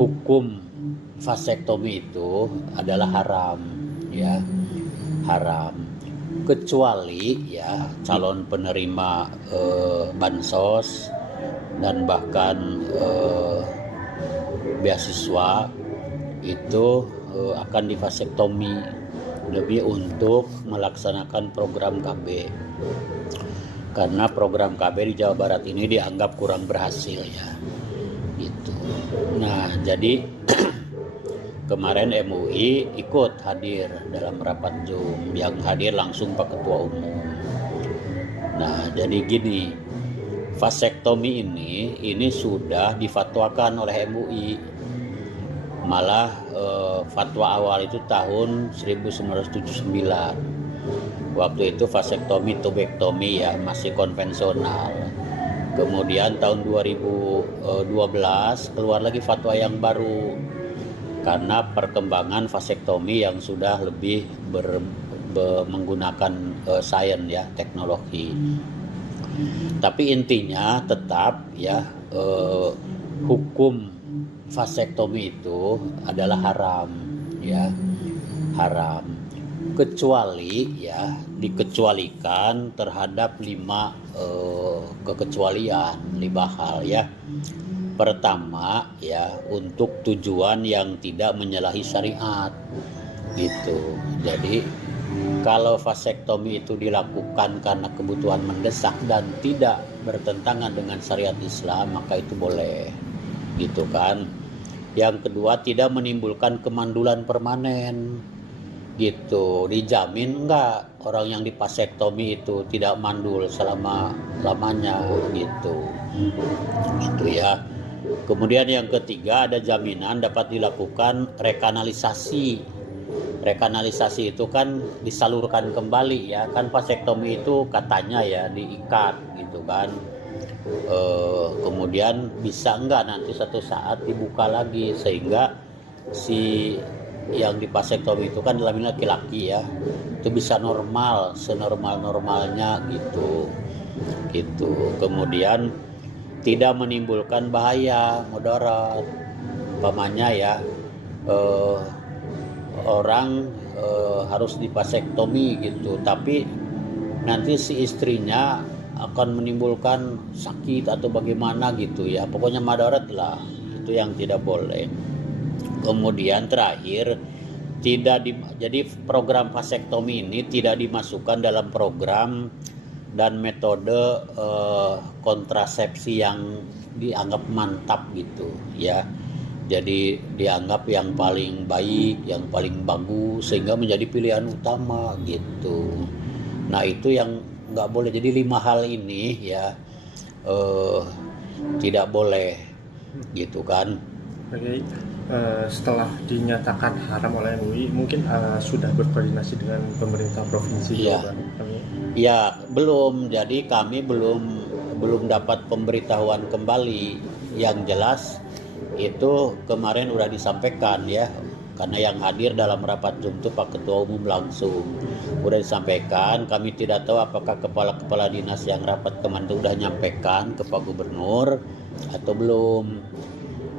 Hukum vasektomi itu adalah haram, ya, haram. Kecuali ya calon penerima bansos dan bahkan beasiswa itu akan divasektomi lebih untuk melaksanakan program KB. Karena program KB di Jawa Barat ini dianggap kurang berhasil ya. Gitu. Nah, jadi kemarin MUI ikut hadir dalam rapat Zoom, yang hadir langsung Pak Ketua Umum. Nah, jadi gini, vasektomi ini sudah difatwakan oleh MUI. Malah fatwa awal itu tahun 1979. Waktu itu vasektomi tubektomi ya, masih konvensional. Kemudian tahun 2012 keluar lagi fatwa yang baru karena perkembangan vasektomi yang sudah lebih menggunakan sains ya, teknologi. Tapi intinya tetap ya, hukum vasektomi itu adalah haram ya, haram. Kecuali ya dikecualikan terhadap 5 kekecualian, 5 hal ya. Pertama ya, untuk tujuan yang tidak menyalahi syariat gitu. Jadi kalau vasektomi itu dilakukan karena kebutuhan mendesak dan tidak bertentangan dengan syariat Islam, maka itu boleh gitu kan. Yang kedua, tidak menimbulkan kemandulan permanen gitu. Dijamin enggak orang yang divasektomi itu tidak mandul selama lamanya gitu. Gitu ya. Kemudian yang ketiga, ada jaminan dapat dilakukan rekanalisasi. Rekanalisasi itu kan disalurkan kembali ya, kan vasektomi itu katanya ya diikat gitu kan. Kemudian bisa enggak nanti satu saat dibuka lagi, sehingga si yang divasektomi itu kan dalam laki-laki ya, itu bisa normal, senormal-normalnya gitu. Kemudian tidak menimbulkan bahaya mudarat. Umpamanya ya, orang harus divasektomi gitu, tapi nanti si istrinya akan menimbulkan sakit atau bagaimana gitu ya, pokoknya mudarat lah, itu yang tidak boleh. Kemudian terakhir, jadi program vasektomi ini tidak dimasukkan dalam program dan metode kontrasepsi yang dianggap mantap gitu ya. Jadi dianggap yang paling baik, yang paling bagus, sehingga menjadi pilihan utama gitu. Nah, itu yang nggak boleh. Jadi 5 hal ini ya tidak boleh gitu kan. Oke, setelah dinyatakan haram oleh MUI, mungkin sudah berkoordinasi dengan pemerintah provinsi Jawa Barat? Ya, belum. Jadi kami belum dapat pemberitahuan kembali. Yang jelas itu kemarin udah disampaikan ya, karena yang hadir dalam rapat Zoom itu Pak Ketua Umum langsung udah disampaikan. Kami tidak tahu apakah kepala-kepala dinas yang rapat kemarin itu udah nyampaikan ke Pak Gubernur atau belum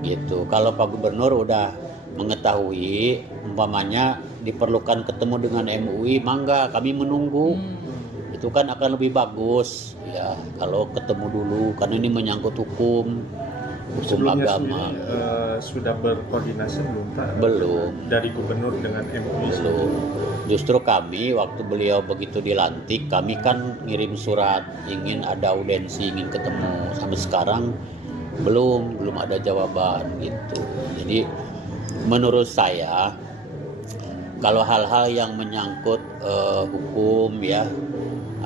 gitu. Kalau Pak Gubernur udah mengetahui, umpamanya diperlukan ketemu dengan MUI, mangga kami menunggu. Itu kan akan lebih bagus ya kalau ketemu dulu, karena ini menyangkut hukum Sebelumnya agama. sudah berkoordinasi belum Pak? Belum. Dari Gubernur dengan MUI? Belum. Justru kami waktu beliau begitu dilantik, kami kan ngirim surat ingin ada audiensi, ingin ketemu. Sampai sekarang belum ada jawaban gitu. Jadi menurut saya, kalau hal-hal yang menyangkut hukum ya,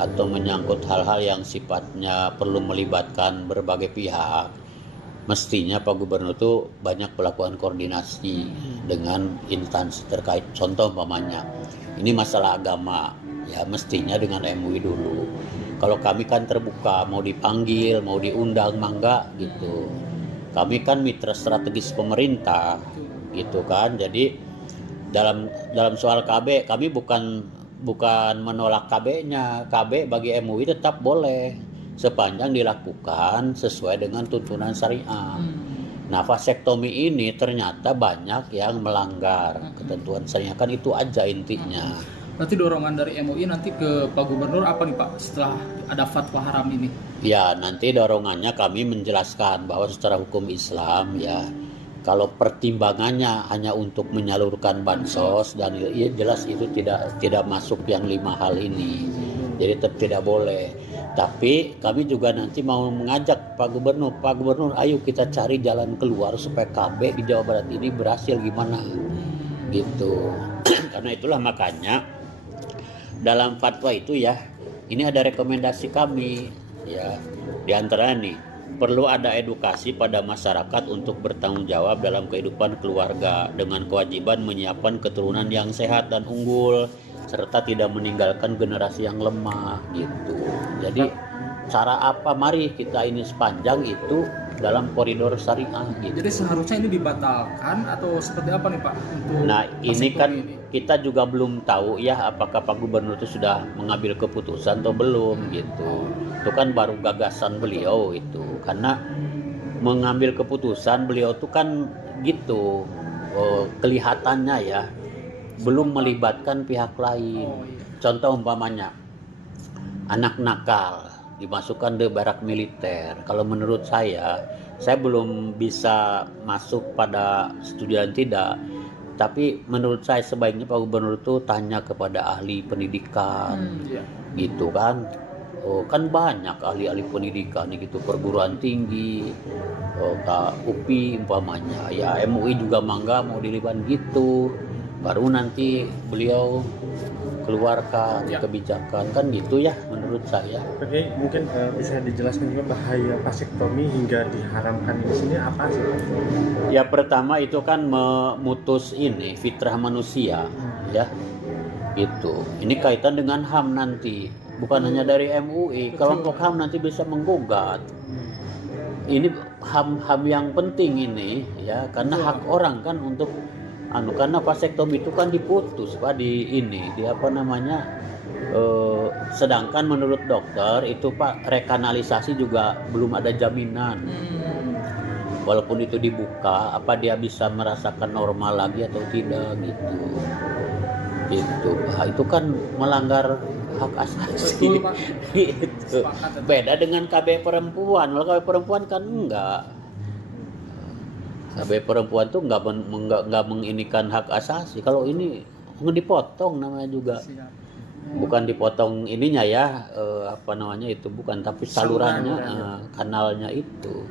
atau menyangkut hal-hal yang sifatnya perlu melibatkan berbagai pihak, mestinya Pak Gubernur itu banyak melakukan koordinasi dengan instansi terkait. Contoh umpamanya, ini masalah agama ya, mestinya dengan MUI dulu. Kalau kami kan terbuka, mau dipanggil, mau diundang, mangga gitu. Kami kan mitra strategis pemerintah gitu kan. Jadi dalam soal KB, kami bukan menolak KB-nya. KB bagi MUI tetap boleh sepanjang dilakukan sesuai dengan tuntunan syariah Nah, vasektomi ini ternyata banyak yang melanggar ketentuan syariah, kan itu aja intinya. Berarti dorongan dari MUI nanti ke Pak Gubernur apa nih Pak setelah ada fatwa haram ini? Ya, nanti dorongannya kami menjelaskan bahwa secara hukum Islam ya, kalau pertimbangannya hanya untuk menyalurkan bansos dan ya jelas itu tidak masuk yang 5 hal ini. Jadi tetap tidak boleh. Tapi kami juga nanti mau mengajak Pak Gubernur, ayo kita cari jalan keluar supaya KB di Jawa Barat ini berhasil gimana gitu. Karena itulah makanya dalam fatwa itu ya, ini ada rekomendasi kami ya, di antaranya nih, perlu ada edukasi pada masyarakat untuk bertanggung jawab dalam kehidupan keluarga dengan kewajiban menyiapkan keturunan yang sehat dan unggul serta tidak meninggalkan generasi yang lemah gitu. Jadi cara apa, mari kita ini sepanjang itu dalam koridor syariah gitu. Jadi seharusnya ini dibatalkan atau seperti apa nih Pak untuk Nah ini kan vasektomi ini? kita juga belum tahu ya apakah Pak Gubernur itu sudah mengambil keputusan atau belum gitu. Itu kan baru gagasan beliau itu, karena mengambil keputusan beliau itu kan gitu, kelihatannya ya belum melibatkan pihak lain. Oh, iya. Contoh umpamanya anak nakal dimasukkan ke barak militer. Kalau menurut saya belum bisa masuk pada setuju dan tidak. Tapi menurut saya sebaiknya Pak Gubernur itu tanya kepada ahli pendidikan, Iya. gitu kan. Oh, kan banyak ahli-ahli pendidikan gitu, perguruan tinggi, UPI umpamanya. Ya MUI juga mangga mau dilibatkan gitu. Baru nanti beliau keluarkan Ya. kebijakan, kan gitu ya menurut saya. Oke, mungkin bisa dijelaskan juga bahaya vasektomi hingga diharamkan di sini apa sih Pak? Ya pertama itu kan memutus ini fitrah manusia ya, itu ini kaitan dengan HAM nanti, bukan hanya dari MUI. Kelompok HAM nanti bisa menggugat. Ini HAM yang penting ini ya, karena hak orang kan untuk karena vasektomi itu kan diputus Pak di apa namanya, sedangkan menurut dokter itu Pak rekanalisasi juga belum ada jaminan. Walaupun itu dibuka, apa dia bisa merasakan normal lagi atau tidak gitu Pak. Itu kan melanggar hak asasi. Betul, Pak. Gitu. Sepakat. Beda dengan KB perempuan. Kalau KB perempuan kan enggak. KB perempuan tuh enggak menginikan hak asasi. Kalau ini dipotong namanya juga. Siap. Bukan dipotong ininya ya, apa namanya itu, bukan, tapi salurannya, kanalnya itu.